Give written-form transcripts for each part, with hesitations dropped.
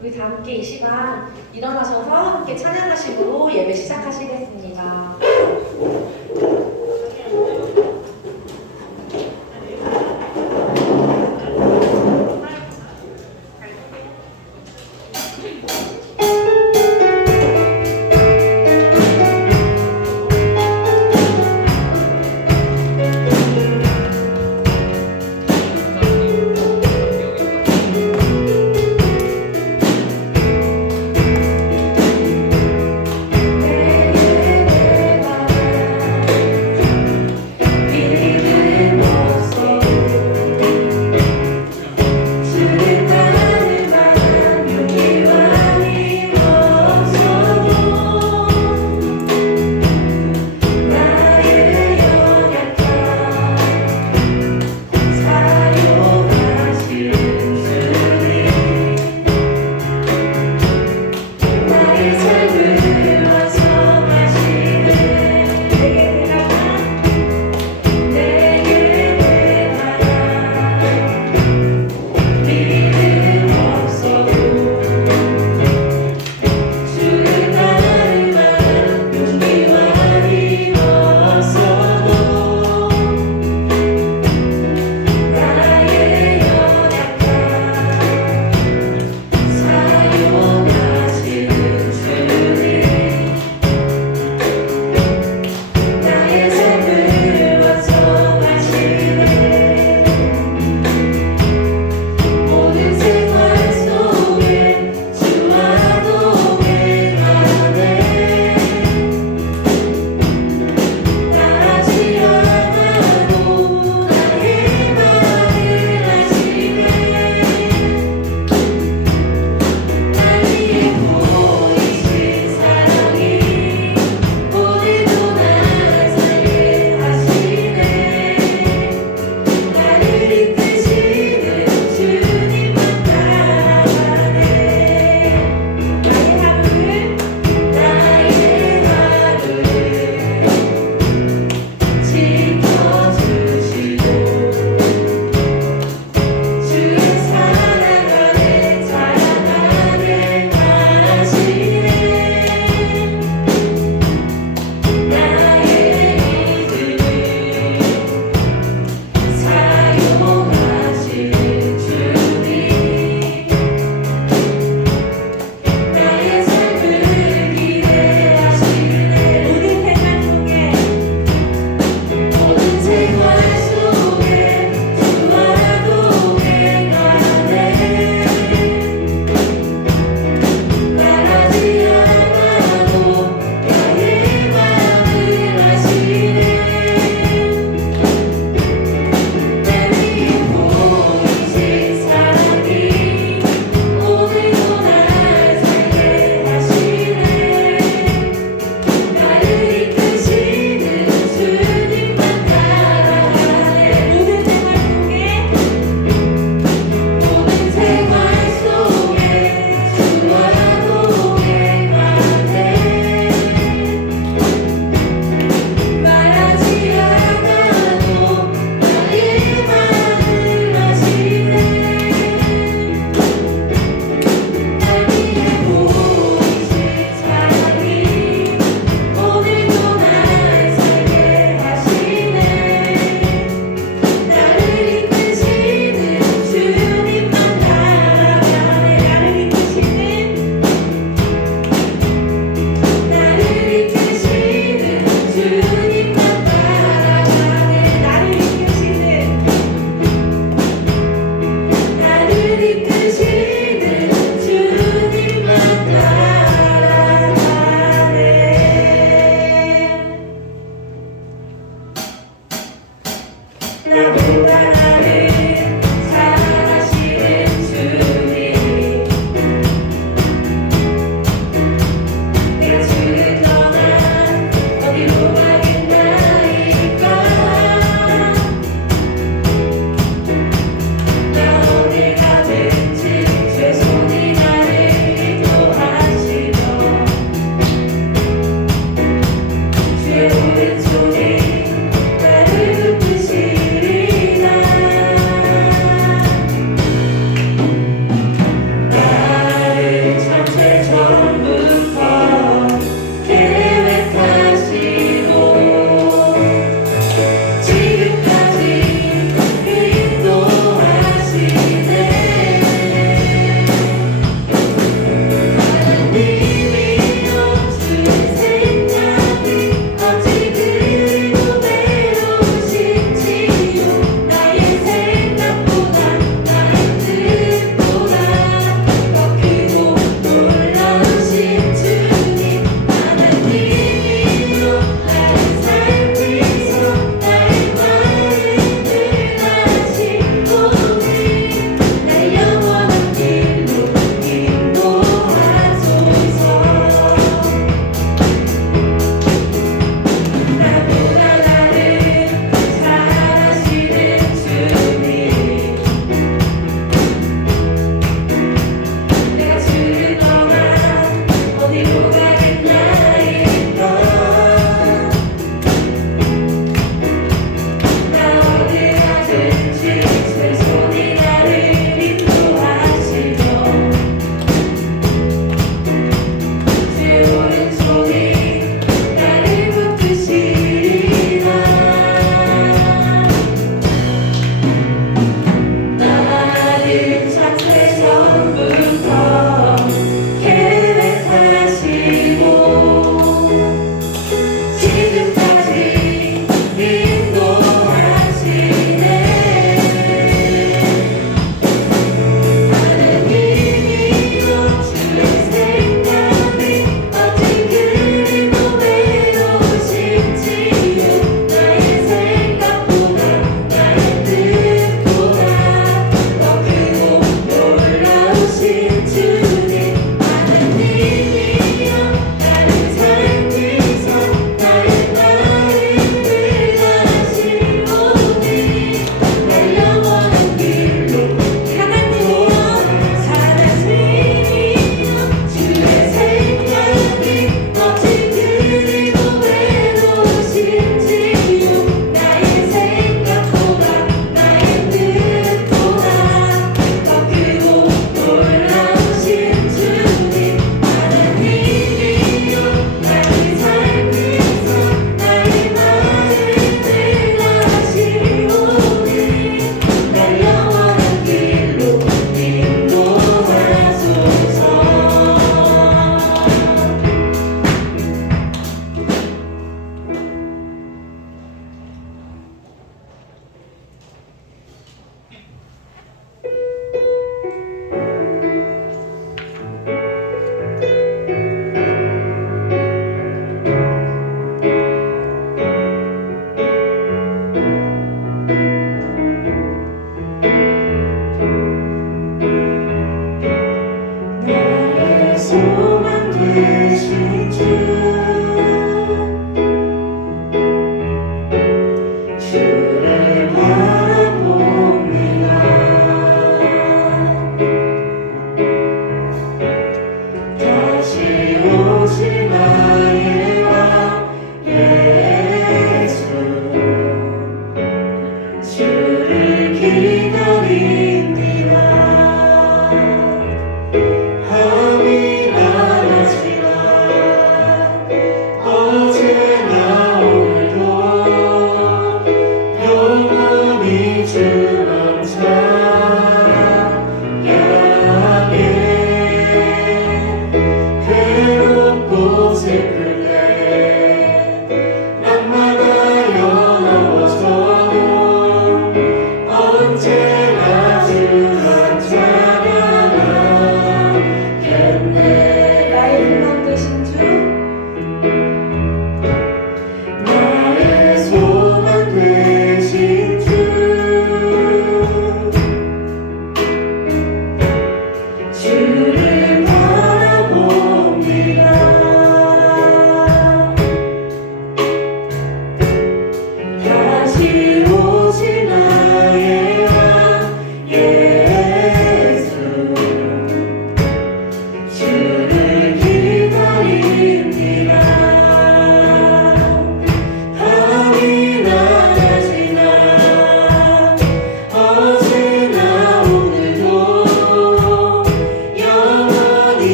우리 다 함께 이 시간 일어나셔서 함께 찬양하심으로 예배 시작하시겠습니다. 내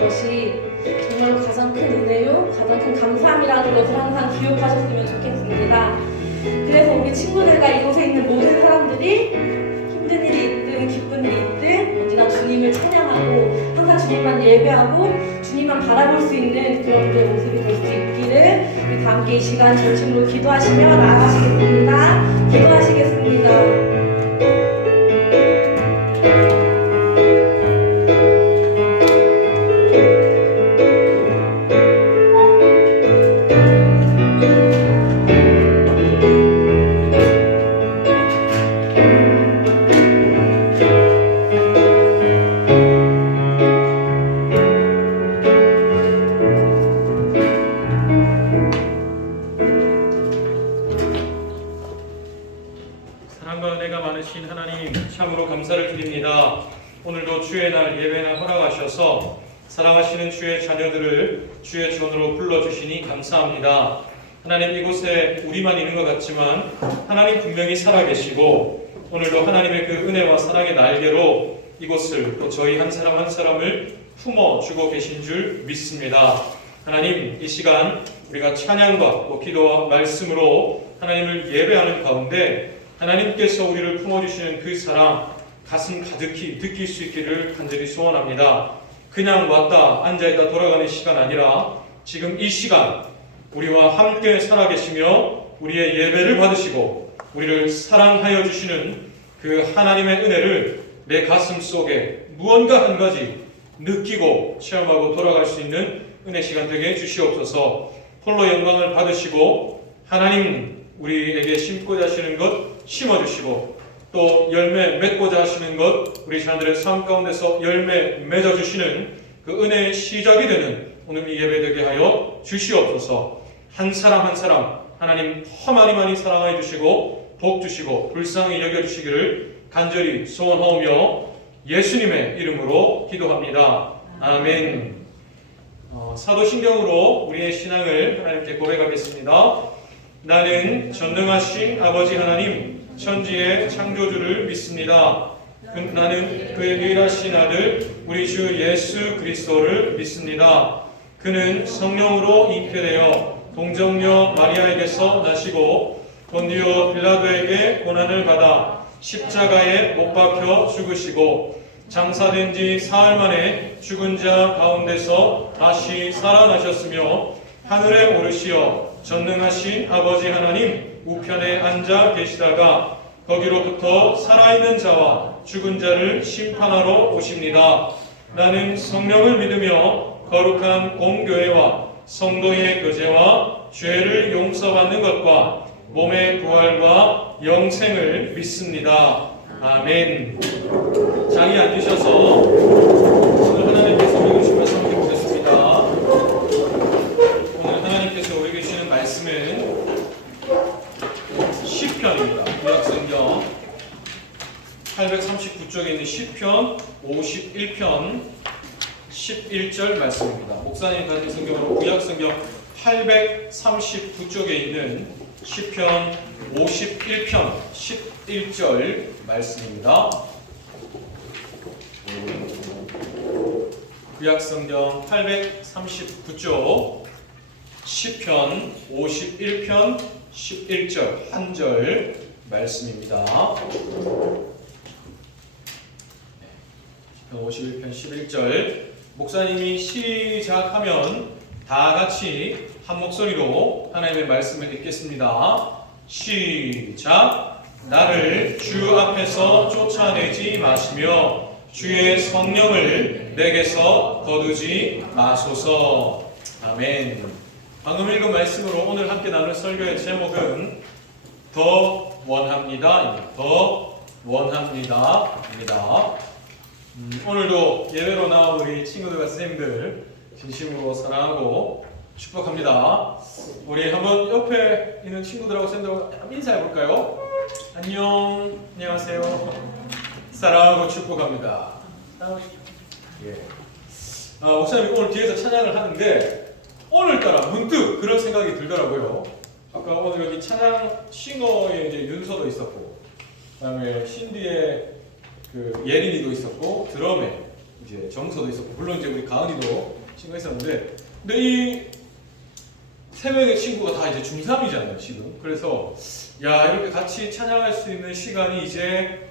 것이 정말 가장 큰 은혜요, 가장 큰 감사함이라는 것을 항상 기억하셨으면 좋겠습니다. 그래서 우리 친구들과 이곳에 있는 모든 사람들이 힘든 일이 있든 기쁜 일이 있든 언제나 주님을 찬양하고 항상 주님만 예배하고 주님만 바라볼 수 있는 그런 우리의 모습이 될 수 있기를 우리 다 함께 이 시간 전심으로 기도하시며 나아가시겠습니다. 기도하시겠습니다. 사랑과 은혜가 많으신 하나님 참으로 감사를 드립니다. 오늘도 주의 날 예배나 허락하셔서 사랑하시는 주의 자녀들을 주의 전으로 불러주시니 감사합니다. 하나님, 이곳에 우리만 있는 것 같지만 하나님 분명히 살아계시고 오늘도 하나님의 그 은혜와 사랑의 날개로 이곳을 또 저희 한 사람 한 사람을 품어주고 계신 줄 믿습니다. 하나님, 이 시간 우리가 찬양과 또 기도와 말씀으로 하나님을 예배하는 가운데 하나님께서 우리를 품어주시는 그 사랑 가슴 가득히 느낄 수 있기를 간절히 소원합니다. 그냥 왔다 앉아있다 돌아가는 시간 아니라 지금 이 시간 우리와 함께 살아계시며 우리의 예배를 받으시고 우리를 사랑하여 주시는 그 하나님의 은혜를 내 가슴 속에 무언가 한 가지 느끼고 체험하고 돌아갈 수 있는 은혜 시간 되게 해주시옵소서. 홀로 영광을 받으시고 하나님 우리에게 심고자 하시는 것 심어주시고 또 열매 맺고자 하시는 것 우리 자녀들의 삶 가운데서 열매 맺어주시는 그 은혜의 시작이 되는 오늘 이 예배 되게 하여 주시옵소서. 한 사람 한 사람 하나님 더 많이 사랑해 주시고 복 주시고 불쌍히 여겨주시기를 간절히 소원하오며 예수님의 이름으로 기도합니다. 아멘. 사도신경으로 우리의 신앙을 하나님께 고백하겠습니다. 나는 전능하신 아버지 하나님 천지의 창조주를 믿습니다. 나는 그의 유일하신 아들 우리 주 예수 그리스도를 믿습니다. 그는 성령으로 잉태되어 동정녀 마리아에게서 나시고 본디오 빌라도에게 고난을 받아 십자가에 못 박혀 죽으시고 장사된 지 사흘 만에 죽은 자 가운데서 다시 살아나셨으며 하늘에 오르시어 전능하신 아버지 하나님 우편에 앉아 계시다가 거기로부터 살아있는 자와 죽은 자를 심판하러 오십니다. 나는 성령을 믿으며 거룩한 공교회와 성도의 교제와 죄를 용서받는 것과 몸의 부활과 영생을 믿습니다. 아멘. 자리에 앉으셔서 오늘 하나님께서 읽으신 말씀 함께 보겠습니다. 오늘 하나님께서 우리에게 주시는 말씀은 시편입니다. 구약성경 839쪽에 있는 시편 51편 11절 말씀입니다. 목사님 가진 성경으로 구약성경 839쪽에 있는 시편 51편 11절 말씀입니다. 구약성경 839쪽 시편 51편 11절 한 절 말씀입니다. 시편 51편 11절 목사님이 시작하면 다 같이 한 목소리로 하나님의 말씀을 읽겠습니다. 시작. 나를 주 앞에서 쫓아내지 마시며 주의 성령을 내게서 거두지 마소서. 아멘. 방금 읽은 말씀으로 오늘 함께 나눌 설교의 제목은 더 원합니다. 더 원합니다. 입니다. 오늘도 예배로 나온 우리 친구들과 선생님들 진심으로 사랑하고 축복합니다. 우리 한번 옆에 있는 친구들하고 선생님들하고 한번 인사해 볼까요? 안녕, 안녕하세요. 사랑하고 축복합니다. 예. 목사님 오늘 뒤에서 찬양을 하는데 오늘따라 문득 그런 생각이 들더라고요. 아까 오늘 여기 찬양 싱어에 이제 윤서도 있었고, 그다음에 신디의 그 예린이도 있었고, 드럼에 이제 정서도 있었고, 물론 이제 우리 가은이도 친구가 있었는데, 근데 이 세 명의 친구가 다 이제 중3이잖아요 지금. 그래서 야, 이렇게 같이 찬양할 수 있는 시간이 이제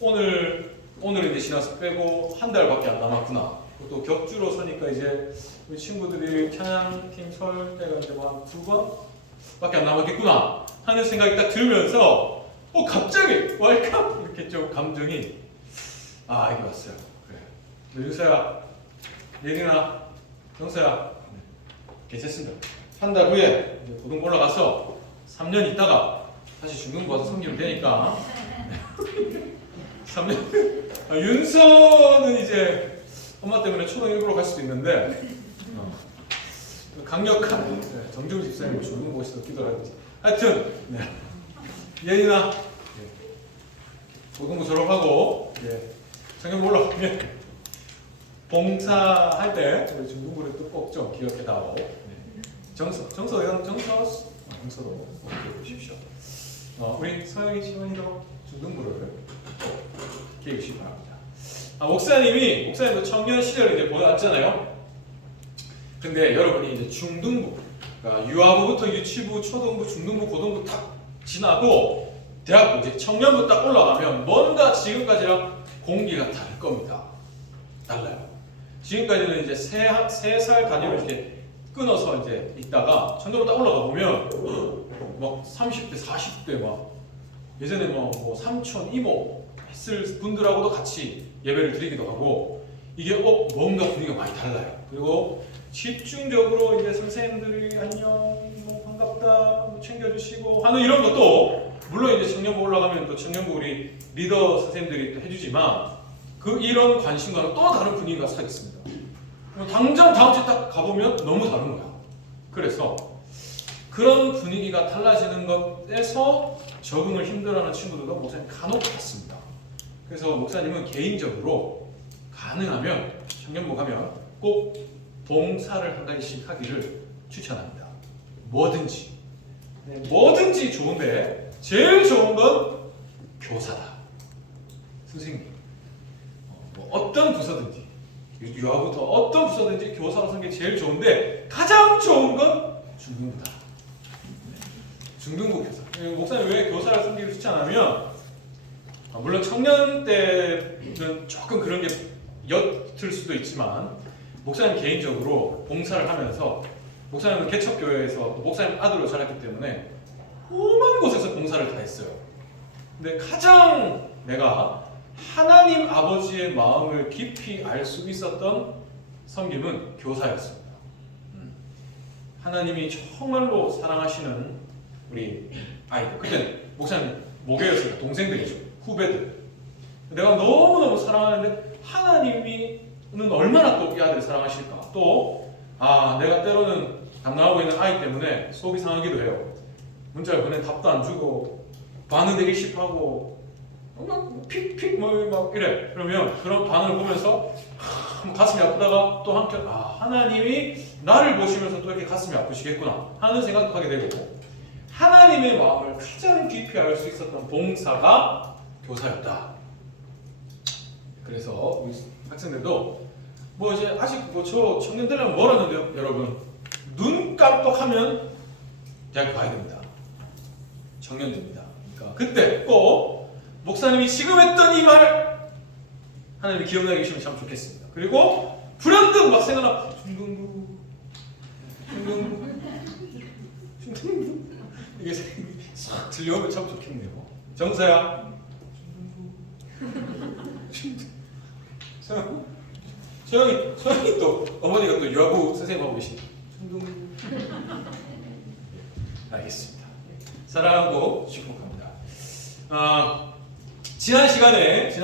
오늘 이제 지나서 빼고 한 달밖에 안 남았구나. 또 격주로 서니까 이제 우리 친구들이 찬양팀 설 때가 이제 한 2번밖에 안 남았겠구나 하는 생각이 딱 들면서 갑자기 왈칵 이렇게 좀 감정이 이게 왔어요. 그래. 윤서야, 예린아, 정서야, 괜찮습니다. 한 달 후에 이제 고등 올라가서 3년 있다가 다시 중등부 와서 섬기면 되니까. 3년. 윤서는 이제 엄마 때문에 초등 1부로 갈 수도 있는데 강력한 정재훈 집사님 중등부 오시서 기도를 하든지. 하여튼 예린아 고등부 졸업하고 청년부 올라가면 봉사할 때 우리 중등부를 또 꼭 좀 기억해다오. 정서도 기억해 보십시오. 우리 서영이 시원이도 중등부를 기억해 주시기 바랍니다. 목사님도 청년 시절을 이제 보았잖아요. 근데 여러분이 이제 중등부, 그러니까 유아부부터 유치부, 초등부, 중등부, 고등부 딱 지나고 대학부 이제 청년부 딱 올라가면 뭔가 지금까지랑 공기가 다를 겁니다. 달라요. 지금까지는 이제 세 살 단위로 이렇게 끊어서 이제 있다가 청년부 딱 올라가 보면 막 30대, 40대 막 예전에 뭐 삼촌, 이모 했을 분들하고도 같이 예배를 드리기도 하고 이게 뭔가 분위기가 많이 달라요. 그리고 집중적으로 이제 선생님들이 안녕, 뭐 반갑다, 뭐 챙겨주시고 하는 이런 것도 물론 이제 청년부 올라가면 또 청년부 우리 리더 선생님들이 또 해주지만 이런 관심과는 또 다른 분위기가 서 있습니다. 당장 다음 주에 딱 가보면 너무 다른 거야. 그래서 그런 분위기가 달라지는 것에서 적응을 힘들어하는 친구들도 목사님 간혹 봤습니다. 그래서 목사님은 개인적으로 가능하면 청년부 가면 꼭 봉사를 한 가지씩 하기를 추천합니다. 뭐든지 좋은데 제일 좋은 건 교사다. 선생님, 어떤 부서든지 유아부터 어떤 부서든지 교사로 서는 게 제일 좋은데 가장 좋은 건 중등부다. 중등부 교사. 목사님 왜 교사를 섬기기를 추천하면 물론 청년 때는 조금 그런 게 옅을 수도 있지만 목사님 개인적으로 봉사를 하면서 목사님은 개척교회에서 목사님 아들로 자랐기 때문에 험한 곳에서 봉사를 다 했어요. 근데 가장 내가 하나님 아버지의 마음을 깊이 알 수 있었던 섬김은 교사였습니다. 하나님이 정말로 사랑하시는 우리 아이들. 그때는 목사님 모교였어요. 동생들이죠. 후배들. 내가 너무너무 사랑하는데 하나님이는 얼마나 또 이 아이들을 사랑하실까. 또 내가 때로는 담당하고 있는 아이 때문에 속이 상하기도 해요. 문자를 보내 답도 안 주고 반응 되기 싫어하고 막 픽픽 막 이래. 그러면 그런 반응을 보면서 가슴이 아프다가 또 한편 하나님이 나를 보시면서 또 이렇게 가슴이 아프시겠구나 하는 생각도 하게 되고 하나님의 마음을 가장 깊이 알 수 있었던 봉사가 교사였다. 그래서 우리 학생들도 이제 아직 저 청년들은 멀었는데요, 여러분. 눈 깜빡하면 대학교 가야 됩니다. 청년입니다. 그러니까 그때 꼭 목사님이 지금 했던 이 말 하나님이 기억나게 해주시면 참 좋겠습니다. 그리고 불현듯 막 생각나 중등부 이게 싹 들려오면 참 좋겠네요. 정서야 소영이 또 어머니가 또 유아부 선생님하고 계시네. 알겠습니다. 사랑하고 축복합니다. 지난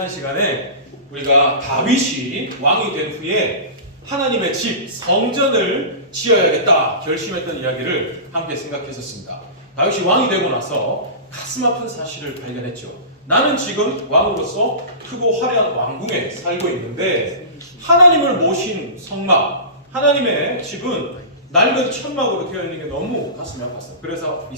시간에 우리가 다윗이 왕이 된 후에 하나님의 집 성전을 지어야겠다 결심했던 이야기를 함께 생각했었습니다. 다윗이 왕이 되고 나서 가슴 아픈 사실을 발견했죠. 나는 지금 왕으로서 크고 화려한 왕궁에 살고 있는데 하나님을 모신 성막, 하나님의 집은 낡은 천막으로 되어 있는 게 너무 가슴이 아팠어요. 그래서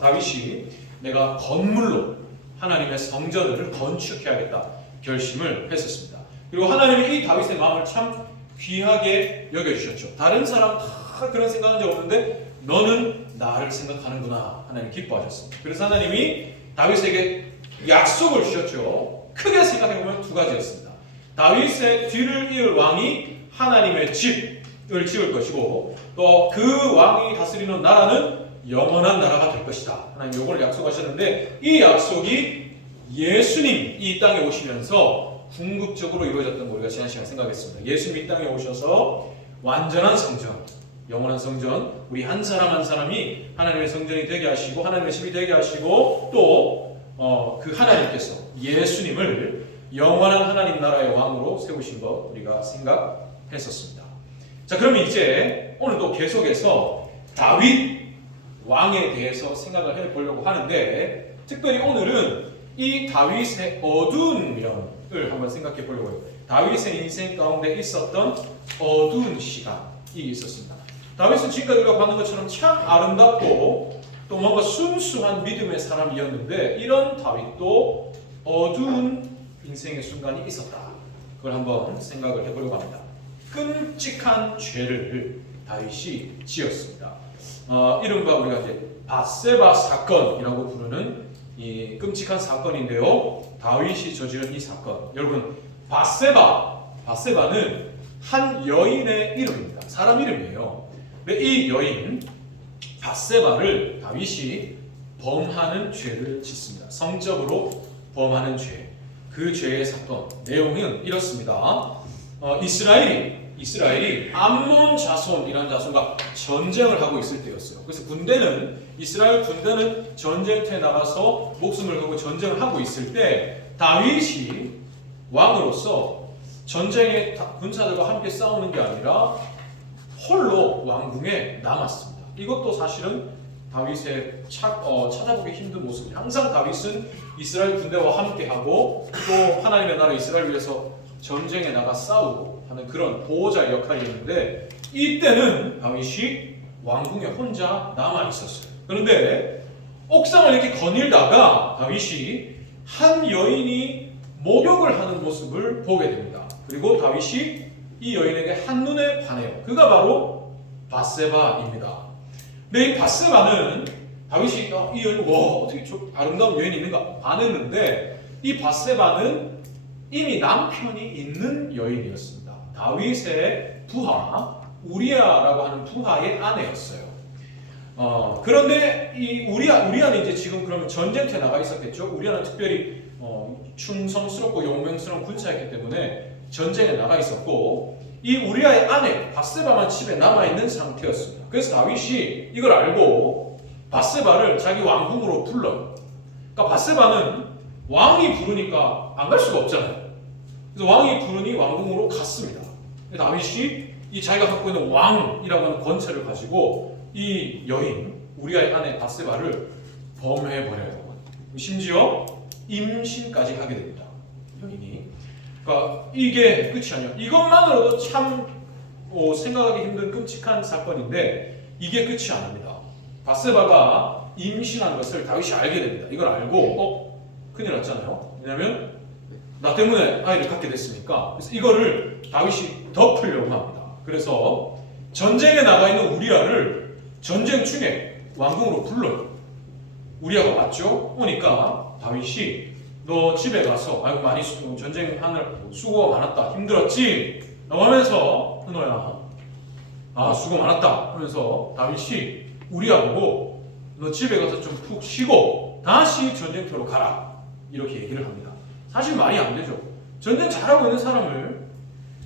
다윗이 내가 건물로 하나님의 성전을 건축해야겠다 결심을 했었습니다. 그리고 하나님이 이 다윗의 마음을 참 귀하게 여겨주셨죠. 다른 사람 다 그런 생각한 적 없는데 너는 나를 생각하는구나. 하나님 기뻐하셨습니다. 그래서 하나님이 다윗에게 약속을 주셨죠. 크게 생각해보면 두 가지였습니다. 다윗의 뒤를 이을 왕이 하나님의 집을 지을 것이고 또 그 왕이 다스리는 나라는 영원한 나라가 될 것이다. 하나님 이걸 약속하셨는데 이 약속이 예수님 이 땅에 오시면서 궁극적으로 이루어졌던 거 우리가 지난 시간 생각했습니다. 예수님이 이 땅에 오셔서 완전한 성전, 영원한 성전, 우리 한 사람 한 사람이 하나님의 성전이 되게 하시고 하나님의 집이 되게 하시고 또 그 하나님께서 예수님을 영원한 하나님 나라의 왕으로 세우신 것 우리가 생각했었습니다. 자, 그러면 이제 오늘 또 계속해서 다윗 왕에 대해서 생각을 해보려고 하는데 특별히 오늘은 이 다윗의 어두운 면을 한번 생각해 보려고 해요. 다윗의 인생 가운데 있었던 어두운 시간이 있었습니다. 다윗은 지금까지 우리가 봤는 것처럼 참 아름답고 또 뭔가 순수한 믿음의 사람이었는데 이런 다윗도 어두운 인생의 순간이 있었다. 그걸 한번 생각을 해보려고 합니다. 끔찍한 죄를 다윗이 지었습니다. 이른바 우리가 이제 밧세바 사건이라고 부르는 이 끔찍한 사건인데요. 다윗이 저지른 이 사건. 여러분, 밧세바는 한 여인의 이름입니다. 사람 이름이에요. 근데 이 여인 밧세바를 다윗이 범하는 죄를 짓습니다. 성적으로 범하는 죄. 그 죄의 사건 내용은 이렇습니다. 이스라엘이 암몬 자손이라는 자손과 전쟁을 하고 있을 때였어요. 그래서 이스라엘 군대는 전쟁터에 나가서 목숨을 걸고 전쟁을 하고 있을 때 다윗이 왕으로서 전쟁에 군사들과 함께 싸우는 게 아니라 홀로 왕궁에 남았습니다. 이것도 사실은 다윗의 찾아보기 힘든 모습이에요. 항상 다윗은 이스라엘 군대와 함께하고 또 하나님의 나라 이스라엘 위해서 전쟁에 나가 싸우고 하는 그런 보호자의 역할이었는데 이때는 다윗이 왕궁에 혼자 남아 있었어요. 그런데 옥상을 이렇게 거닐다가 다윗이 한 여인이 목욕을 하는 모습을 보게 됩니다. 그리고 다윗이 이 여인에게 한눈에 반해요. 그가 바로 밧세바입니다. 근데 이 밧세바는 다윗이 이 여인 어떻게 저 아름다운 여인이 있는가 반했는데 이 밧세바는 이미 남편이 있는 여인이었습니다. 다윗의 부하 우리아라고 하는 부하의 아내였어요. 그런데 이 우리아는 이제 지금 그러면 전쟁터에 나가 있었겠죠. 우리아는 특별히 충성스럽고 용맹스러운 군사였기 때문에 전쟁에 나가 있었고 이 우리아의 아내 밧세바만 집에 남아 있는 상태였습니다. 그래서 다윗이 이걸 알고 밧세바를 자기 왕궁으로 불러요. 그러니까 밧세바는 왕이 부르니까 안 갈 수가 없잖아요. 그래서 왕이 부르니 왕궁으로 갔습니다. 다윗이 이 자기가 갖고 있는 왕이라고 하는 권세를 가지고 이 여인 우리아의 아내 밧세바를 범해버려요. 심지어 임신까지 하게 됩니다. 여인이. 그러니까 이게 끝이 아니에요. 이것만으로도 참 생각하기 힘든 끔찍한 사건인데 이게 끝이 아닙니다. 밧세바가 임신한 것을 다윗이 알게 됩니다. 이걸 알고 큰일 났잖아요. 왜냐하면 나 때문에 아이를 갖게 됐으니까. 그래서 이거를 다윗이 덮으려고 합니다. 그래서 전쟁에 나가 있는 우리아를 전쟁 중에 왕궁으로 불러요. 우리아가 왔죠. 오니까 다윗이 너 집에 가서 아이고 많이 전쟁하느라 수고가 많았다 힘들었지 라고 하면서 은호야 수고 많았다 하면서 다윗이 우리아 보고 너 집에 가서 좀 푹 쉬고 다시 전쟁터로 가라 이렇게 얘기를 합니다. 사실 말이 안 되죠. 전쟁 잘하고 있는 사람을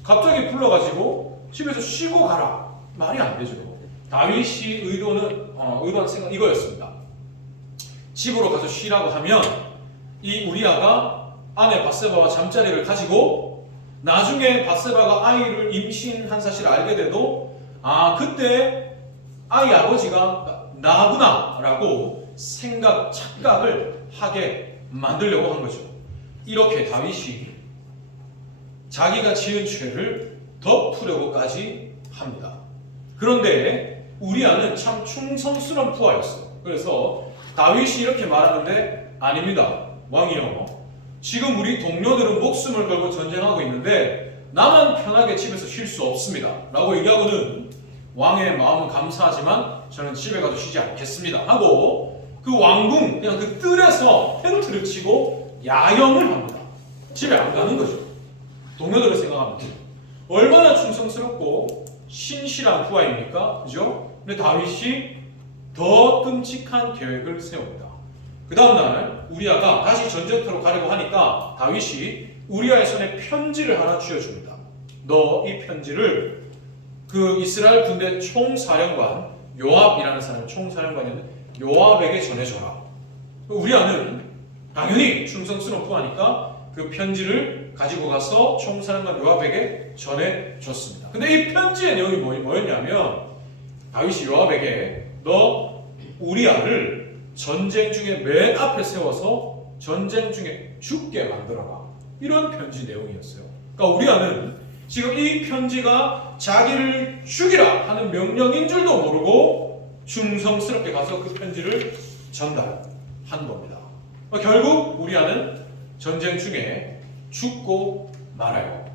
갑자기 불러가지고 집에서 쉬고 가라 말이 안 되죠. 다윗이 의도한 생각 이거였습니다. 집으로 가서 쉬라고 하면 이 우리아가 아내 밧세바와 잠자리를 가지고 나중에 밧세바가 아이를 임신한 사실을 알게 돼도 그때 아이 아버지가 나구나 라고 착각을 하게 만들려고 한 거죠. 이렇게 다윗이 자기가 지은 죄를 덮으려고까지 합니다. 그런데 우리아는 참 충성스러운 부하였어요. 그래서 다윗이 이렇게 말하는데 아닙니다. 왕이여 지금 우리 동료들은 목숨을 걸고 전쟁하고 있는데 나만 편하게 집에서 쉴 수 없습니다. 라고 얘기하고는 왕의 마음은 감사하지만 저는 집에 가도 쉬지 않겠습니다. 하고 그 왕궁, 그냥 그 뜰에서 텐트를 치고 야영을 합니다. 집에 안 가는 거죠. 동료들을 생각합니다. 얼마나 충성스럽고 신실한 부하입니까? 그죠? 근데 다윗이 더 끔찍한 계획을 세웁니다. 그 다음날 우리아가 다시 전쟁터로 가려고 하니까 다윗이 우리아의 손에 편지를 하나 쥐어줍니다. 너 이 편지를 그 이스라엘 군대 총사령관 요압이라는 사람이 총사령관이었는데 요압에게 전해줘라. 우리아는 당연히 충성스러운 부하니까 그 편지를 가지고 가서 총사령관 요압에게 전해줬습니다. 근데 이 편지의 내용이 뭐였냐면 다윗이 요압에게 너 우리아를 전쟁 중에 맨 앞에 세워서 전쟁 중에 죽게 만들어라. 이런 편지 내용이었어요. 그러니까 우리아는 지금 이 편지가 자기를 죽이라 하는 명령인 줄도 모르고 충성스럽게 가서 그 편지를 전달한 겁니다. 결국 우리아는 전쟁 중에 죽고 말아요.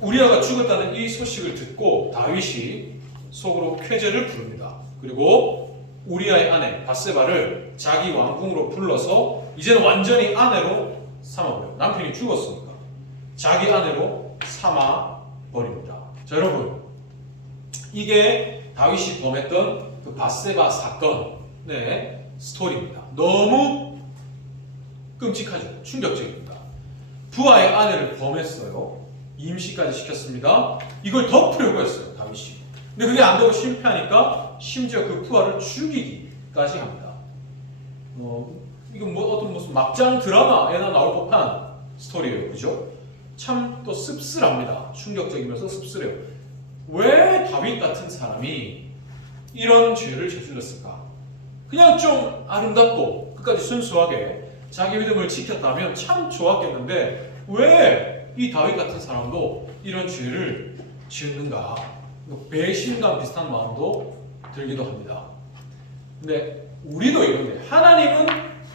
우리아가 죽었다는 이 소식을 듣고 다윗이 속으로 쾌재를 부릅니다. 그리고 우리아의 아내 바세바를 자기 왕궁으로 불러서 이제는 완전히 아내로 삼아버려요. 남편이 죽었으니까 자기 아내로 삼아버립니다. 자, 여러분, 이게 다윗이 범했던 그 바세바 사건의 스토리입니다. 너무 끔찍하죠. 충격적입니다. 부하의 아내를 범했어요. 임시까지 시켰습니다. 이걸 덮으려고 했어요, 다윗이. 근데 그게 안 되고 실패하니까 심지어 그 부하를 죽이기까지 합니다. 이건 어떤 무슨 막장 드라마에나 나올 법한 스토리예요, 그죠? 참 또 씁쓸합니다. 충격적이면서 씁쓸해요. 왜 다윗 같은 사람이 이런 죄를 저질렀을까? 그냥 좀 아름답고 끝까지 순수하게 자기 믿음을 지켰다면 참 좋았겠는데 왜 이 다윗 같은 사람도 이런 죄를 지었는가? 배신감 비슷한 마음도 들기도 합니다. 근데 우리도 이런데 하나님은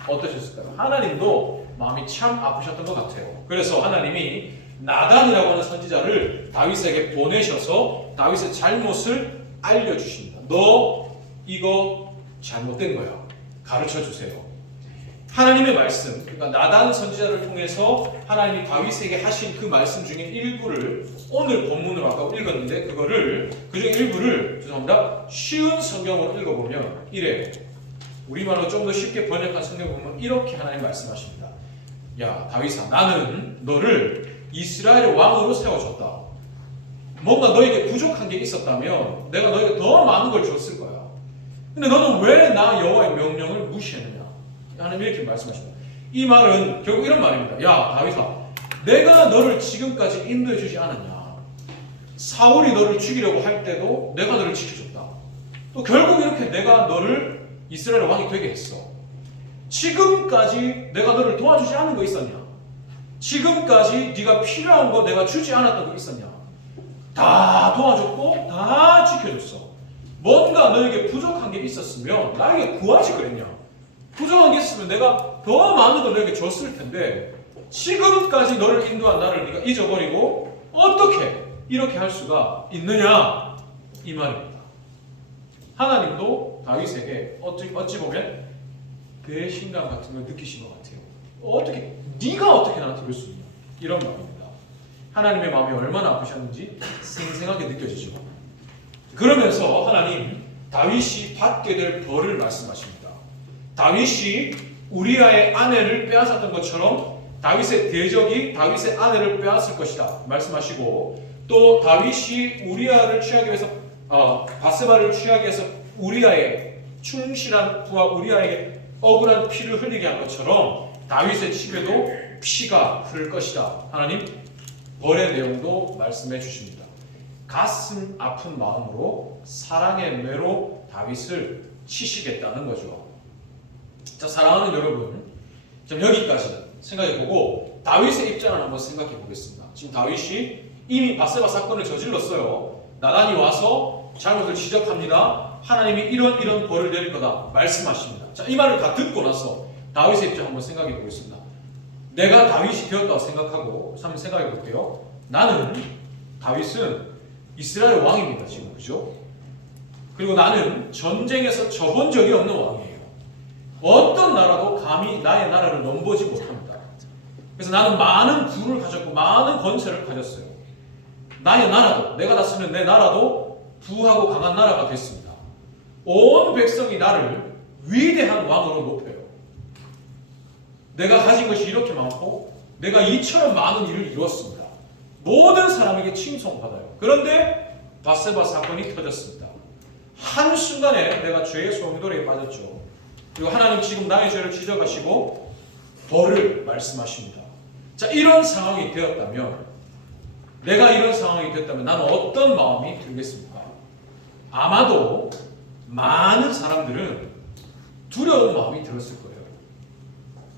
어떠셨을까요? 하나님도 마음이 참 아프셨던 것 같아요. 그래서 하나님이 나단이라고 하는 선지자를 다윗에게 보내셔서 다윗의 잘못을 알려주십니다. 너 이거 잘못된 거야. 가르쳐 주세요. 하나님의 말씀, 그러니까 나단 선지자를 통해서 하나님이 다윗에게 하신 그 말씀 중에 일부를 오늘 본문으로 아까 읽었는데 그중 일부를 죄송합니다. 쉬운 성경으로 읽어보면 이래요. 우리말로 좀 더 쉽게 번역한 성경 보면 이렇게 하나님 말씀하십니다. 야 다윗아, 나는 너를 이스라엘의 왕으로 세워줬다. 뭔가 너에게 부족한 게 있었다면 내가 너에게 더 많은 걸 줬을 거야. 근데 너는 왜 나 여호와의 명령을 무시했느냐? 하나님 이렇게 말씀하십니다. 이 말은 결국 이런 말입니다. 야 다윗아, 내가 너를 지금까지 인도해 주지 않았냐? 사울이 너를 죽이려고 할 때도 내가 너를 지켜줬다. 또 결국 이렇게 내가 너를 이스라엘 왕이 되게 했어. 지금까지 내가 너를 도와주지 않은 거 있었냐? 지금까지 네가 필요한 거 내가 주지 않았던 거 있었냐? 다 도와줬고 다 지켜줬어. 뭔가 너에게 부족한 게 있었으면 나에게 구하지 그랬냐? 부족한 게 있으면 내가 더 많은 걸 너에게 줬을 텐데 지금까지 너를 인도한 나를 네가 잊어버리고 어떻게 이렇게 할 수가 있느냐? 이 말입니다. 하나님도 다윗에게 어찌 보면 배신감 같은 걸 느끼신 것 같아요. 어떻게 네가 어떻게 나한테 그럴 수 있냐? 이런 말입니다. 하나님의 마음이 얼마나 아프셨는지 생생하게 느껴지죠. 그러면서 하나님 다윗이 받게 될 벌을 말씀하십니다. 다윗이 우리아의 아내를 빼앗았던 것처럼 다윗의 대적이 다윗의 아내를 빼앗을 것이다 말씀하시고, 또 다윗이 우리아를 취하기 위해서 바세바를 취하기 위해서 우리아의 충실한 부하 우리아에게 억울한 피를 흘리게 한 것처럼 다윗의 집에도 피가 흐를 것이다. 하나님 벌의 내용도 말씀해 주십니다. 가슴 아픈 마음으로 사랑의 매로 다윗을 치시겠다는 거죠. 자, 사랑하는 여러분, 좀 여기까지 생각해보고 다윗의 입장을 한번 생각해 보겠습니다. 지금 다윗이 이미 바세바 사건을 저질렀어요. 나단이 와서 잘못을 지적합니다. 하나님이 이런 벌을 내릴 거다 말씀하십니다. 자, 이 말을 다 듣고 나서 다윗의 입장 한번 생각해 보겠습니다. 내가 다윗이 되었다고 생각하고 한번 생각해 볼게요. 나는 다윗은 이스라엘 왕입니다. 지금 그죠? 그리고 나는 전쟁에서 져본 적이 없는 왕이에요. 어떤 나라도 감히 나의 나라를 넘보지 못합니다. 그래서 나는 많은 부를 가졌고 많은 권세를 가졌어요. 나의 나라도, 내가 다스리는 내 나라도 부하고 강한 나라가 됐습니다. 온 백성이 나를 위대한 왕으로 높여요. 내가 가진 것이 이렇게 많고 내가 이처럼 많은 일을 이루었습니다. 모든 사람에게 칭송받아요. 그런데 바세바 사건이 터졌습니다. 한순간에 내가 죄의 소용돌이에 빠졌죠. 그리고 하나님 지금 나의 죄를 지적하시고 벌을 말씀하십니다. 자, 이런 상황이 되었다면, 내가 이런 상황이 됐다면 나는 어떤 마음이 들겠습니까? 아마도 많은 사람들은 두려운 마음이 들었을 거예요.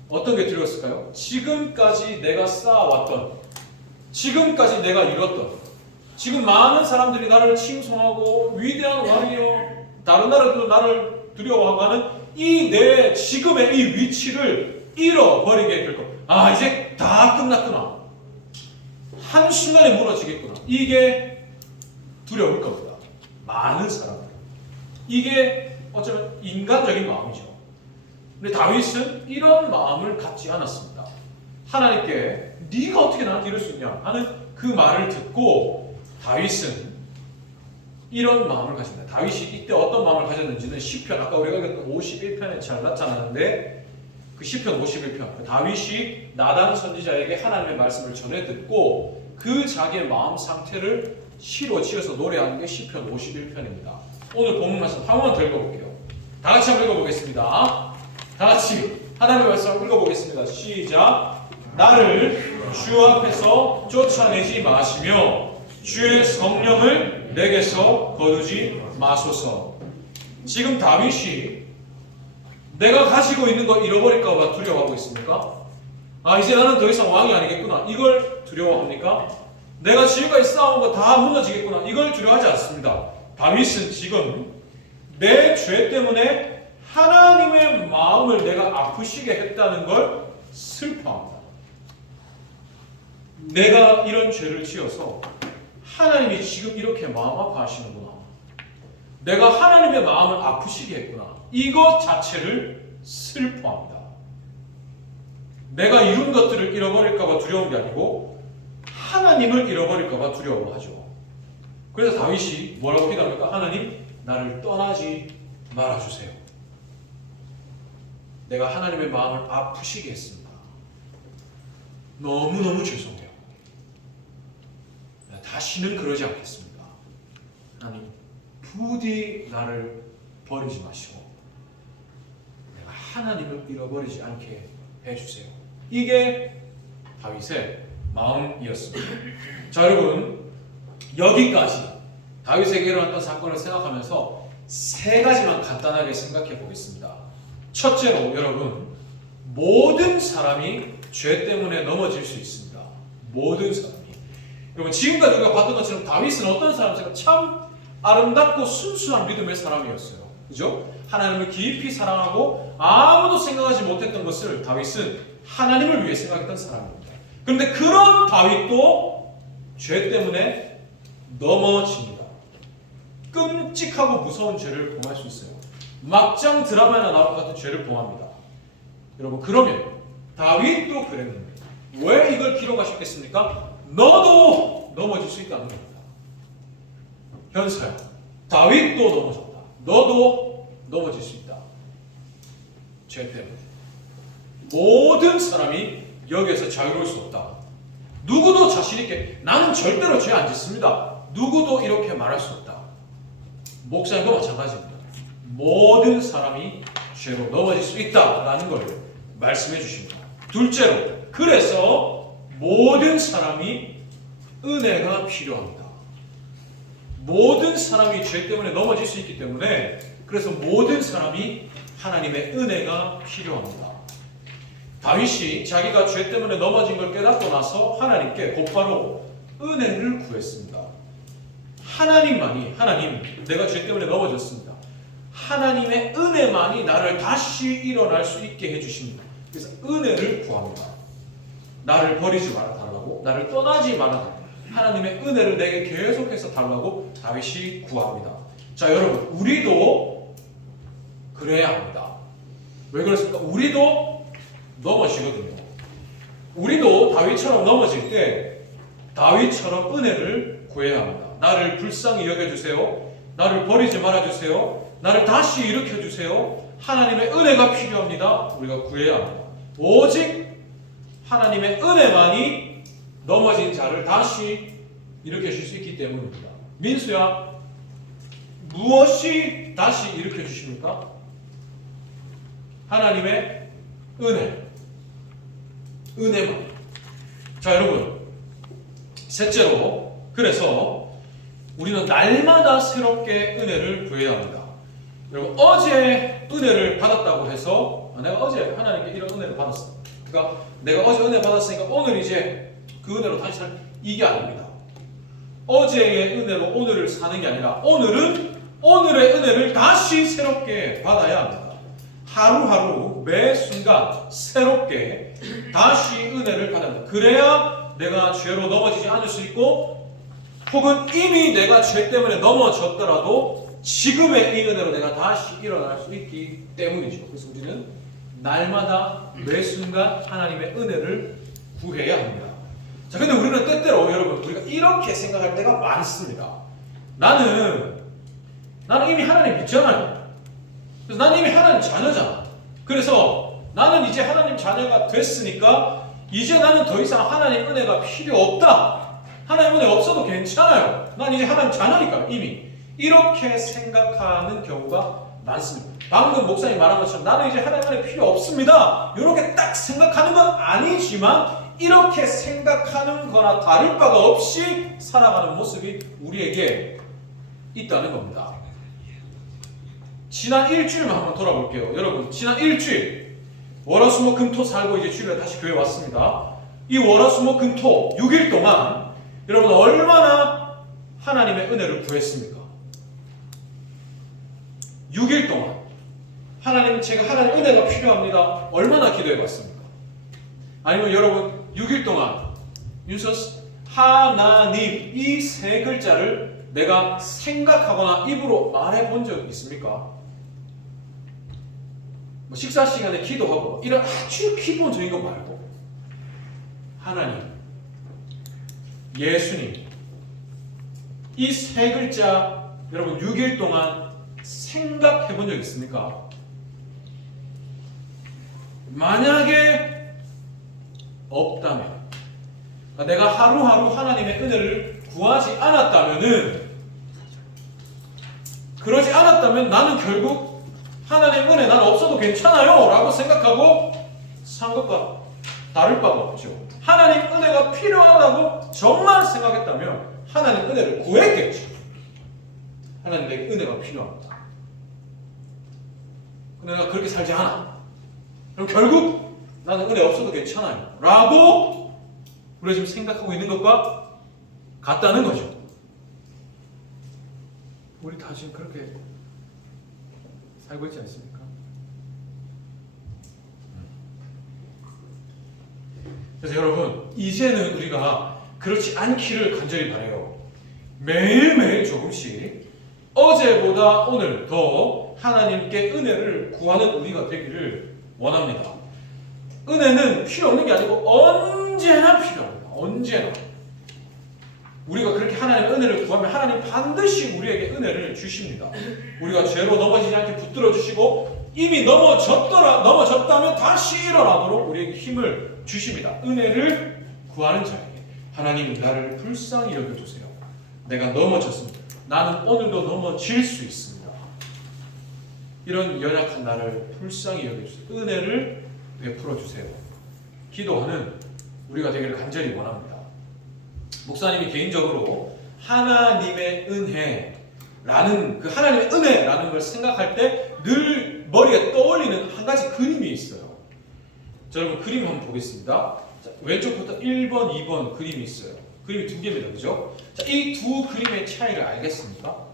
어떤 게 들었을까요? 지금까지 내가 쌓아왔던, 지금까지 내가 이뤘던, 지금 많은 사람들이 나를 칭송하고 위대한 왕이요, 다른 나라들도 나를 두려워하고 하는 이 내 지금의 이 위치를 잃어버리게 될 것. 아, 이제 다 끝났구나. 한순간에 무너지겠구나. 이게 두려울 겁니다. 많은 사람들. 이게 어쩌면 인간적인 마음이죠. 근데 다윗은 이런 마음을 갖지 않았습니다. 하나님께 네가 어떻게 나한테 이럴 수 있냐 하는 그 말을 듣고 다윗은 이런 마음을 가집니다. 다윗이 이때 어떤 마음을 가졌는지는 시편, 아까 우리가 읽었던 51편에 잘 나타나는데, 그 시편 51편, 다윗이 나단 선지자에게 하나님의 말씀을 전해 듣고 그 자기의 마음 상태를 시로 지어서 노래하는 게 시편 51편입니다. 오늘 본문 말씀 한 번만 더 읽어볼게요. 다 같이 한번 읽어보겠습니다. 다 같이 하나님의 말씀을 읽어보겠습니다. 시작. 나를 주 앞에서 쫓아내지 마시며 주의 성령을 내게서 거두지 마소서. 지금 다윗이 내가 가지고 있는 거 잃어버릴까 봐 두려워하고 있습니까? 아, 이제 나는 더 이상 왕이 아니겠구나, 이걸 두려워합니까? 내가 지금까지 쌓아온 거 다 무너지겠구나, 이걸 두려워하지 않습니다. 다윗은 지금 내 죄 때문에 하나님의 마음을 내가 아프시게 했다는 걸 슬퍼합니다. 내가 이런 죄를 지어서 하나님이 지금 이렇게 마음 아파하시는구나, 내가 하나님의 마음을 아프시게 했구나, 이것 자체를 슬퍼합니다. 내가 이룬 것들을 잃어버릴까 봐 두려운 게 아니고 하나님을 잃어버릴까 봐 두려워하죠. 그래서 다윗이 뭐라고 기도합니까? 하나님, 나를 떠나지 말아주세요. 내가 하나님의 마음을 아프시게 했습니다. 너무너무 죄송해요. 다시는 그러지 않겠습니다. 하나님, 부디 나를 버리지 마시고 내가 하나님을 잃어버리지 않게 해주세요. 이게 다윗의 마음이었습니다. 자, 여러분, 여기까지 다윗에게 일어났던 사건을 생각하면서 세 가지만 간단하게 생각해 보겠습니다. 첫째로, 여러분, 모든 사람이 죄 때문에 넘어질 수 있습니다. 모든 사람이. 여러분, 지금까지 우리가 봤던 것처럼 다윗은 어떤 사람입니까? 참 아름답고 순수한 믿음의 사람이었어요. 그죠? 하나님을 깊이 사랑하고 아무도 생각하지 못했던 것을 다윗은 하나님을 위해 생각했던 사람입니다. 그런데 그런 다윗도 죄 때문에 넘어집니다. 끔찍하고 무서운 죄를 범할 수 있어요. 막장 드라마나 나올 것 같은 죄를 범합니다. 여러분, 그러면 다윗도 그랬는데 왜 이걸 기록하셨겠습니까? 너도 넘어질 수 있다는 겁니다. 현서야, 다윗도 넘어졌다. 너도 넘어질 수 있다. 죄 때문에. 모든 사람이 여기에서 자유로울 수 없다. 누구도 자신 있게 나는 절대로 죄 안 짓습니다, 누구도 이렇게 말할 수 없다. 목사님도 마찬가지입니다. 모든 사람이 죄로 넘어질 수 있다라는 걸 말씀해 주십니다. 둘째로, 그래서 모든 사람이 은혜가 필요합니다. 모든 사람이 죄 때문에 넘어질 수 있기 때문에, 그래서 모든 사람이 하나님의 은혜가 필요합니다. 다윗이 자기가 죄 때문에 넘어진 걸 깨닫고 나서 하나님께 곧바로 은혜를 구했습니다. 하나님만이, 하나님, 내가 죄 때문에 넘어졌습니다. 하나님의 은혜만이 나를 다시 일어날 수 있게 해주십니다. 그래서 은혜를 구합니다. 나를 버리지 말아 달라고, 나를 떠나지 말아 달라고, 하나님의 은혜를 내게 계속해서 달라고 다윗이 구합니다. 자, 여러분, 우리도 그래야 합니다. 왜 그렇습니까? 우리도 넘어지거든요. 우리도 다윗처럼 넘어질 때 다윗처럼 은혜를 구해야 합니다. 나를 불쌍히 여겨주세요. 나를 버리지 말아주세요. 나를 다시 일으켜주세요. 하나님의 은혜가 필요합니다. 우리가 구해야 합니다. 오직 하나님의 은혜만이 넘어진 자를 다시 일으켜줄 수 있기 때문입니다. 민수야, 무엇이 다시 일으켜주십니까? 하나님의 은혜만. 자, 여러분, 셋째로, 그래서 우리는 날마다 새롭게 은혜를 구해야 합니다. 여러분, 어제 은혜를 받았다고 해서 내가 어제 하나님께 이런 은혜를 받았어. 그러니까 내가 어제 은혜 받았으니까 오늘 이제 그 은혜로 다시 살, 이게 아닙니다. 어제의 은혜로 오늘을 사는 게 아니라 오늘은 오늘의 은혜를 다시 새롭게 받아야 합니다. 하루하루 매 순간 새롭게 다시 은혜를 받아야 합니다. 그래야 내가 죄로 넘어지지 않을 수 있고, 혹은 이미 내가 죄 때문에 넘어졌더라도 지금의 이 은혜로 내가 다시 일어날 수 있기 때문이죠. 그래서 우리는 날마다 매 순간 하나님의 은혜를 구해야 합니다. 자, 근데 우리는 때때로 여러분, 우리가 이렇게 생각할 때가 많습니다. 나는 이미 하나님 믿잖아요. 그래서 나는 이미 하나님 자녀잖아. 그래서 나는 이제 하나님 자녀가 됐으니까 이제 나는 더 이상 하나님 은혜가 필요 없다. 하나님 은혜 없어도 괜찮아요. 난 이제 하나님 자녀니까 이미. 이렇게 생각하는 경우가 많습니다. 방금 목사님 말한 것처럼 나는 이제 하나님 은혜 필요 없습니다. 이렇게 딱 생각하는 건 아니지만 이렇게 생각하는 거나 다를 바가 없이 살아가는 모습이 우리에게 있다는 겁니다. 지난 일주일만 한번 돌아볼게요. 여러분, 지난 일주일 월화수목금토 살고 이제 주일에 다시 교회 왔습니다. 이 월화수목금토 6일 동안 여러분 얼마나 하나님의 은혜를 구했습니까? 6일 동안 하나님, 제가 하나님 은혜가 필요합니다. 얼마나 기도해 봤습니까? 아니면 여러분 6일 동안 윤서스 하나님 이 세 글자를 내가 생각하거나 입으로 말해 본 적 있습니까? 뭐 식사 시간에 기도하고 이런 아주 기본적인 거 말고 하나님, 예수님 이 세 글자 여러분 6일 동안 생각해 본 적 있습니까? 만약에 없다면, 내가 하루하루 하나님의 은혜를 구하지 않았다면은, 그러지 않았다면 나는 결국 하나님의 은혜 난 없어도 괜찮아요 라고 생각하고 산 것과 다를 바가 없죠. 하나님 은혜가 필요하다고 정말 생각했다면 하나님 은혜를 구했겠죠. 하나님 내게 은혜가 필요합니다. 근데 내가 그렇게 살지 않아. 그럼 결국 나는 은혜 없어도 괜찮아요 라고 우리가 지금 생각하고 있는 것과 같다는 거죠. 우리 다 지금 그렇게 살고 있지 않습니까? 그래서 여러분, 이제는 우리가 그렇지 않기를 간절히 바라요. 매일매일 조금씩 어제보다 오늘 더 하나님께 은혜를 구하는 우리가 되기를 원합니다. 은혜는 필요 없는 게 아니고 언제나 필요합니다. 언제나. 우리가 그렇게 하나님의 은혜를 구하면 하나님 반드시 우리에게 은혜를 주십니다. 우리가 죄로 넘어지지 않게 붙들어 주시고 이미 넘어졌다면 다시 일어나도록 우리에게 힘을 주십니다. 은혜를 구하는 자에게 하나님 나를 불쌍히 여겨주세요. 내가 넘어졌습니다. 나는 오늘도 넘어질 수 있습니다. 이런 연약한 나를 불쌍히 여겨주세요. 은혜를 베풀어 주세요. 기도하는 우리가 되기를 간절히 원합니다. 목사님이 개인적으로 하나님의 은혜라는 그 하나님의 은혜라는 걸 생각할 때 늘 머리에 떠올리는 한 가지 그림이 있어요. 자, 여러분 그림 한번 보겠습니다. 자, 왼쪽부터 1번, 2번 그림이 있어요. 그림이 두 개입니다. 그죠? 자, 이 두 그림의 차이를 알겠습니까?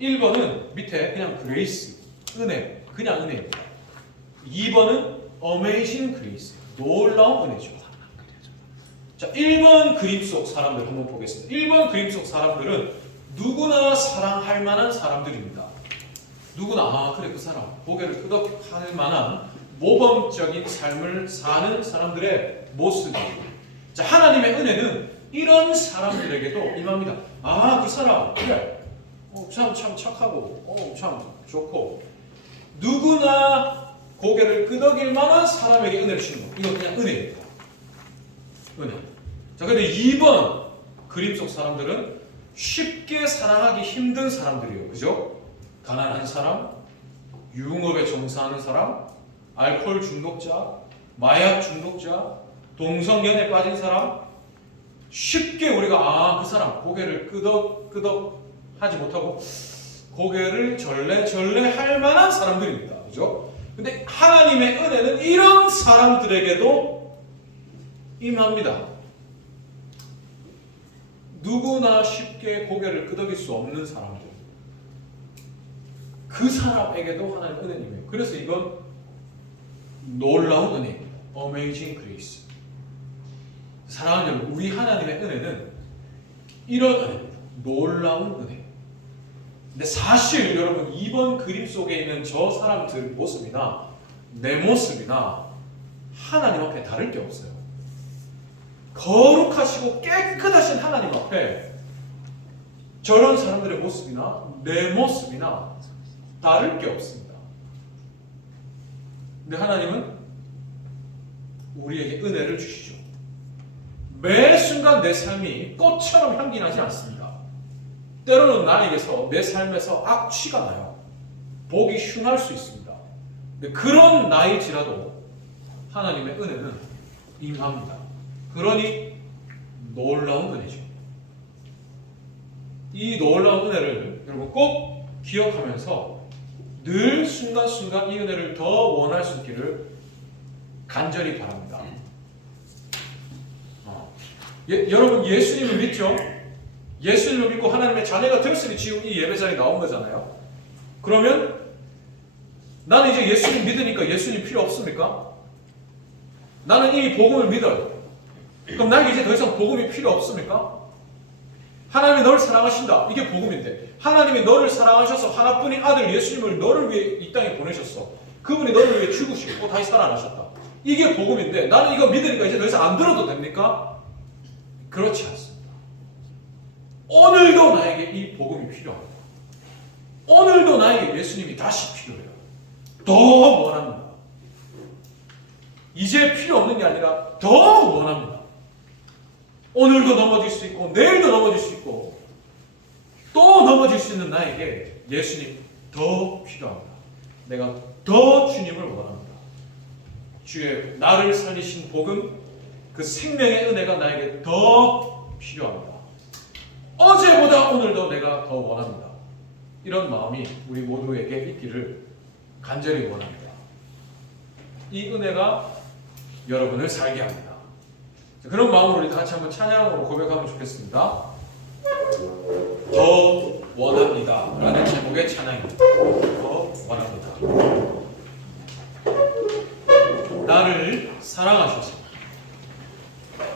1번은 밑에 그냥 그레이스, 은혜, 그냥 은혜입니다. 2번은 어메이징 그레이스, 놀라운 은혜죠. 자, 1번 그림 속 사람들 한번 보겠습니다. 1번 그림 속 사람들은 누구나 사랑할 만한 사람들입니다. 누구나 그래 그 사람 고개를 끄덕할 만한 모범적인 삶을 사는 사람들의 모습이에요. 자, 하나님의 은혜는 이런 사람들에게도 임합니다. 그 사람 그래 참 착하고 참 좋고 누구나 고개를 끄덕일 만한 사람에게 은혜를 주는 거. 이건 그냥 은혜입니다. 은혜. 자, 근데 2번 그림 속 사람들은 쉽게 사랑하기 힘든 사람들이에요. 그죠? 가난한 사람, 유흥업에 종사하는 사람, 알코올 중독자, 마약 중독자, 동성연애에 빠진 사람, 쉽게 우리가 그 사람 고개를 끄덕끄덕 하지 못하고 고개를 절레절레 할 만한 사람들입니다. 그죠? 근데 하나님의 은혜는 이런 사람들에게도 임합니다. 누구나 쉽게 고개를 끄덕일 수 없는 사람들, 그 사람에게도 하나님 은혜님이에요. 그래서 이건 놀라운 은혜입니다. Amazing Grace. 사랑하는 여러분, 우리 하나님의 은혜는 이런 은혜입니다. 놀라운 은혜. 근데 사실 여러분, 이번 그림 속에 있는 저 사람들 모습이나 내 모습이나 하나님 앞에 다를 게 없어요. 거룩하시고 깨끗하신 하나님 앞에 저런 사람들의 모습이나 내 모습이나 다를 게 없습니다. 근데 하나님은 우리에게 은혜를 주시죠. 매 순간 내 삶이 꽃처럼 향기 나지 않습니다. 때로는 나에게서 내 삶에서 악취가 나요. 보기 흉할 수 있습니다. 근데 그런 나일지라도 하나님의 은혜는 임합니다. 그러니 놀라운 은혜죠. 이 놀라운 은혜를 여러분 꼭 기억하면서 늘 순간순간 이 은혜를 더 원할 수 있기를 간절히 바랍니다. 여러분 예수님을 믿죠? 예수님을 믿고 하나님의 자녀가 되었으니 지금 이 예배자리에 나온 거잖아요. 그러면 나는 이제 예수님 믿으니까 예수님 필요 없습니까? 나는 이 복음을 믿어요. 그럼 나에게 이제 더 이상 복음이 필요 없습니까? 하나님이 너를 사랑하신다. 이게 복음인데 하나님이 너를 사랑하셔서 하나뿐인 아들 예수님을 너를 위해 이 땅에 보내셨어. 그분이 너를 위해 죽으시고 다시 살아나셨다. 이게 복음인데 나는 이거 믿으니까 이제 더 이상 안 들어도 됩니까? 그렇지 않습니다. 오늘도 나에게 이 복음이 필요합니다. 오늘도 나에게 예수님이 다시 필요해요. 더 원합니다. 이제 필요 없는 게 아니라 더 원합니다. 오늘도 넘어질 수 있고 내일도 넘어질 수 있고 또 넘어질 수 있는 나에게 예수님 더 필요합니다. 내가 더 주님을 원합니다. 주의 나를 살리신 복음, 그 생명의 은혜가 나에게 더 필요합니다. 어제보다 오늘도 내가 더 원합니다. 이런 마음이 우리 모두에게 있기를 간절히 원합니다. 이 은혜가 여러분을 살게 합니다. 그런 마음으로 우리 다 같이 한번 찬양으로 고백하면 좋겠습니다. 더 원합니다 라는 제목의 찬양입니다. 더 원합니다. 나를 사랑하셔서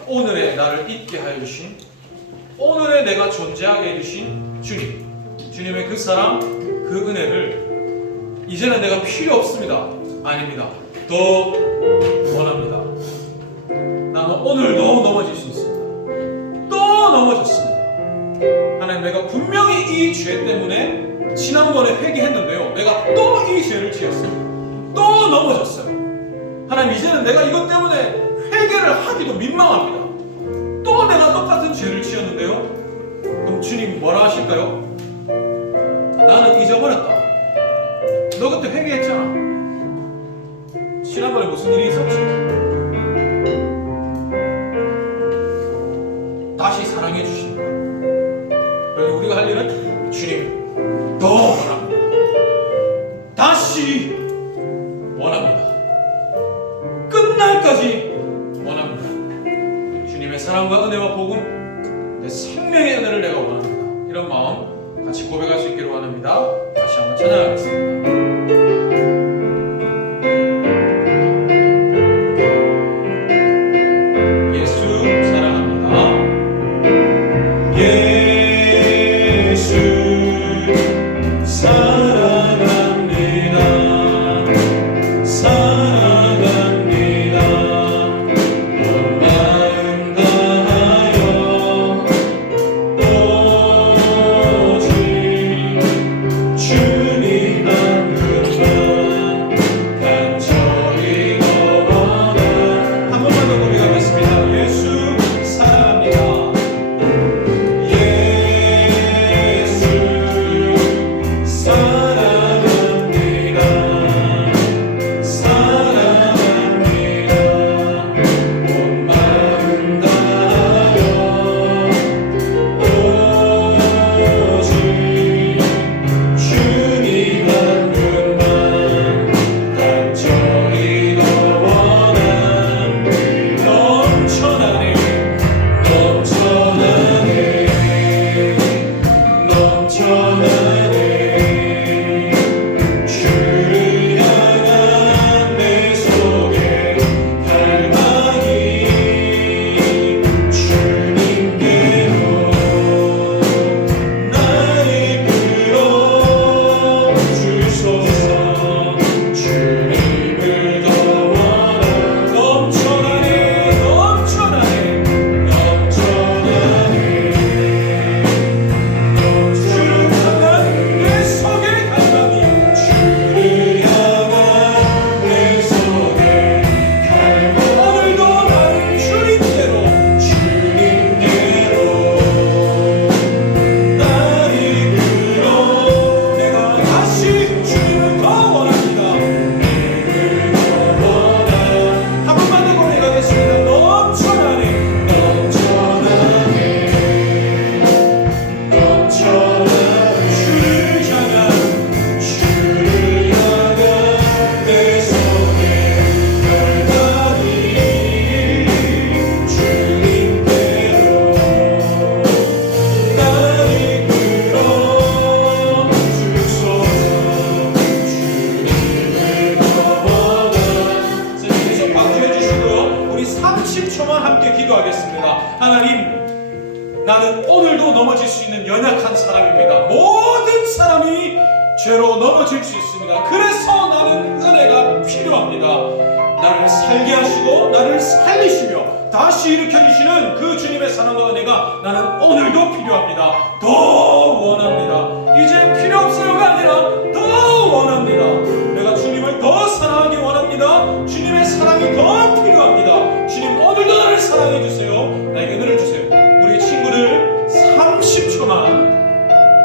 오늘의 나를 있게 하여 주신, 오늘의 내가 존재하게 해주신 주님의 그 사랑, 그 은혜를 이제는 내가 필요 없습니다. 아닙니다. 더 원합니다. 나는 오늘도 넘어질 수 있습니다. 또 넘어졌습니다. 하나님, 내가 분명히 이 죄 때문에 지난번에 회개했는데요, 내가 또 이 죄를 지었어요. 또 넘어졌어요. 하나님, 이제는 내가 이것 때문에 회개를 하기도 민망합니다. 또 내가 똑같은 죄를 지었는데요. 그럼 주님 뭐라 하실까요? 나는 잊어버렸다. 너 그때 회개했잖아. 지난번에 무슨 일이 있었지? 다시 사랑해 주십니다. 그래서 우리가 할 일은 주님 더 원합니다. 다시 원합니다. 끝날까지 원합니다. 주님의 사랑과 은혜와 복음, 내 생명의 은혜를 내가 원합니다. 이런 마음 같이 고백할 수 있기를 원합니다. 다시 한번 찬양하겠습니다. 연약한 사람입니다. 모든 사람이 죄로 넘어질 수 있습니다. 그래서 나는 은혜가 필요합니다. 나를 살게 하시고 나를 살리시며 다시 일으켜주시는 그 주님의 사랑과 은혜가 나는 오늘도 필요합니다. 더 원합니다. 이제 필요 없어요가 아니라 더 원합니다. 내가 주님을 더 사랑하기 원합니다. 주님의 사랑이 더 필요합니다. 주님 오늘도 나를 사랑해 주세요. 나에게 은혜를 주세요. 우리 친구들 30초만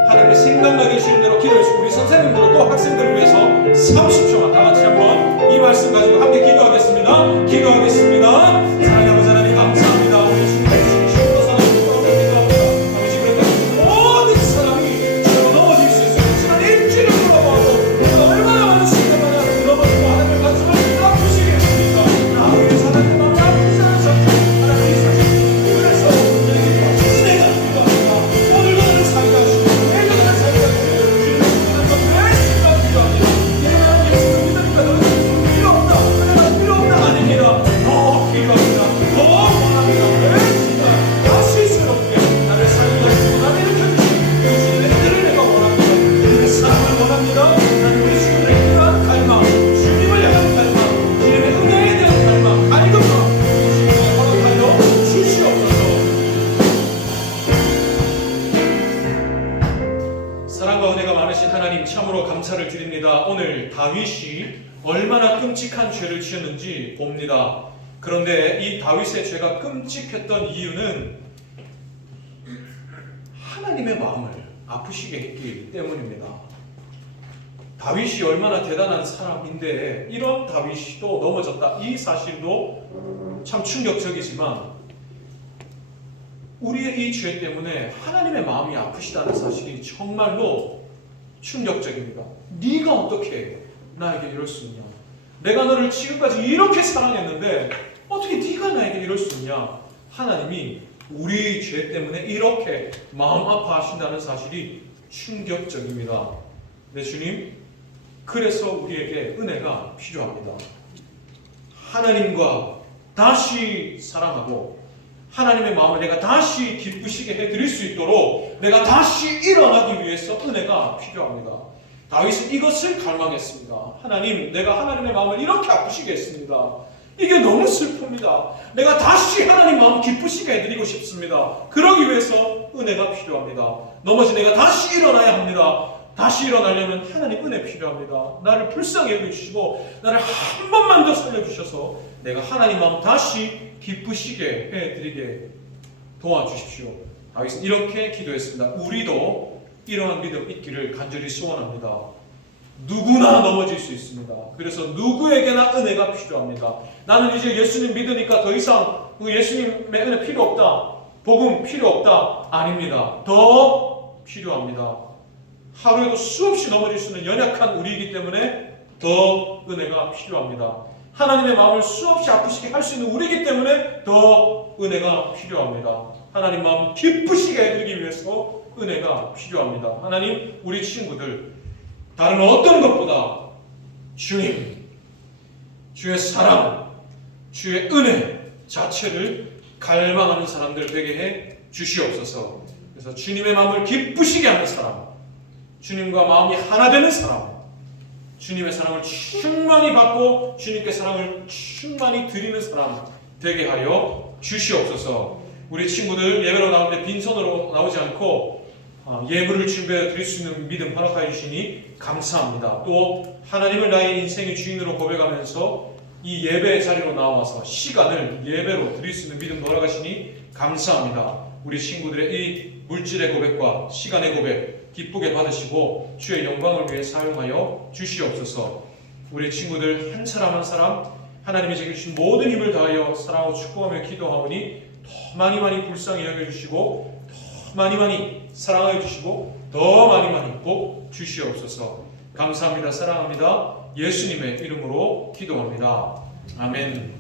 하나님의 생각나게 해주시는 대로 기도해주시고 우리 선생님들도 또 학생들을 위해서 30초만 다 같이 한번 이 말씀 가지고 함께 기도하겠습니다. 기도하겠습니다. 사랑하는 아버지 하나님 감사합니다. 우리 친구들 주님으로 사랑하시고 기도합니다. 아버지 그런데 모든 사람이 죄로 넘어질 수 있어요. 지난 일주일을 돌아보아도 얼마나 많은 시간마다 넘어지고 하나님의 가슴을 아프시게 했습니까? 아버지 사랑하는 마음이 아프지 않으셨죠? 하나님이 사실 그래서 은혜가 필요합니다. 오늘도 나를 살게 하시고 사랑과 은혜가 많으신 하나님 참으로 감사를 드립니다. 오늘 다윗이 얼마나 끔찍한 죄를 지었는지 봅니다. 그런데 이 다윗의 죄가 끔찍했던 이유는 하나님의 마음을 아프시게 했기 때문입니다. 다윗이 얼마나 대단한 사람인데 이런 다윗도 넘어졌다. 이 사실도 참 충격적이지만 우리의 이 죄 때문에 하나님의 마음이 아프시다는 사실이 정말로 충격적입니다. 네가 어떻게 나에게 이럴 수 있냐? 내가 너를 지금까지 이렇게 사랑했는데 어떻게 네가 나에게 이럴 수 있냐? 하나님이 우리 죄 때문에 이렇게 마음 아파하신다는 사실이 충격적입니다. 네, 주님, 그래서 우리에게 은혜가 필요합니다. 하나님과 다시 사랑하고 하나님의 마음을 내가 다시 기쁘시게 해드릴 수 있도록 내가 다시 일어나기 위해서 은혜가 필요합니다. 다윗은 이것을 갈망했습니다. 하나님, 내가 하나님의 마음을 이렇게 아프시게 했습니다. 이게 너무 슬픕니다. 내가 다시 하나님 마음 기쁘시게 해드리고 싶습니다. 그러기 위해서 은혜가 필요합니다. 넘어진 내가 다시 일어나야 합니다. 다시 일어나려면 하나님 은혜 필요합니다. 나를 불쌍히 여겨주시고 나를 한 번만 더 살려주셔서 내가 하나님 마음 다시 기쁘시게 해드리게 도와주십시오. 다윗은 이렇게 기도했습니다. 우리도 이러한 믿음 있기를 간절히 소원합니다. 누구나 넘어질 수 있습니다. 그래서 누구에게나 은혜가 필요합니다. 나는 이제 예수님 믿으니까 더 이상 예수님의 은혜 필요 없다. 복음 필요 없다. 아닙니다. 더 필요합니다. 하루에도 수없이 넘어질 수 있는 연약한 우리이기 때문에 더 은혜가 필요합니다. 하나님의 마음을 수없이 아프시게 할 수 있는 우리이기 때문에 더 은혜가 필요합니다. 하나님 마음 기쁘시게 해드리기 위해서 은혜가 필요합니다. 하나님, 우리 친구들 다른 어떤 것보다 주님, 주의 사랑, 주의 은혜 자체를 갈망하는 사람들 되게 해 주시옵소서. 그래서 주님의 마음을 기쁘시게 하는 사람, 주님과 마음이 하나 되는 사람, 주님의 사랑을 충만히 받고 주님께 사랑을 충만히 드리는 사람 되게 하여 주시옵소서. 우리 친구들 예배로 나올 때 빈손으로 나오지 않고 예물을 준비해 드릴 수 있는 믿음 허락하여 주시니 감사합니다. 또 하나님을 나의 인생의 주인으로 고백하면서 이 예배 자리로 나와서 시간을 예배로 드릴 수 있는 믿음 허락하시니 감사합니다. 우리 친구들의 이 물질의 고백과 시간의 고백 기쁘게 받으시고 주의 영광을 위해 사용하여 주시옵소서. 우리 친구들 한 사람 한 사람 하나님이 제게 주신 모든 힘을 다하여 사랑하고 축복하며 기도하오니 더 많이 불쌍히 여겨주시고 더 많이 사랑하여 주시고 더 많이 복 주시옵소서. 감사합니다. 사랑합니다. 예수님의 이름으로 기도합니다. 아멘.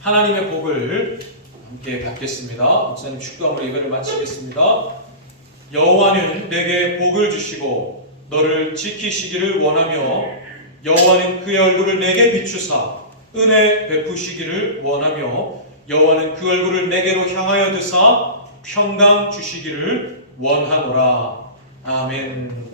하나님의 복을 함께 받겠습니다. 목사님 축도함으로 예배를 마치겠습니다. 여호와는 내게 복을 주시고 너를 지키시기를 원하며 여호와는 그의 얼굴을 내게 비추사 은혜 베푸시기를 원하며 여호와는 그 얼굴을 내게로 향하여 드사 평강 주시기를 원하노라. 아멘.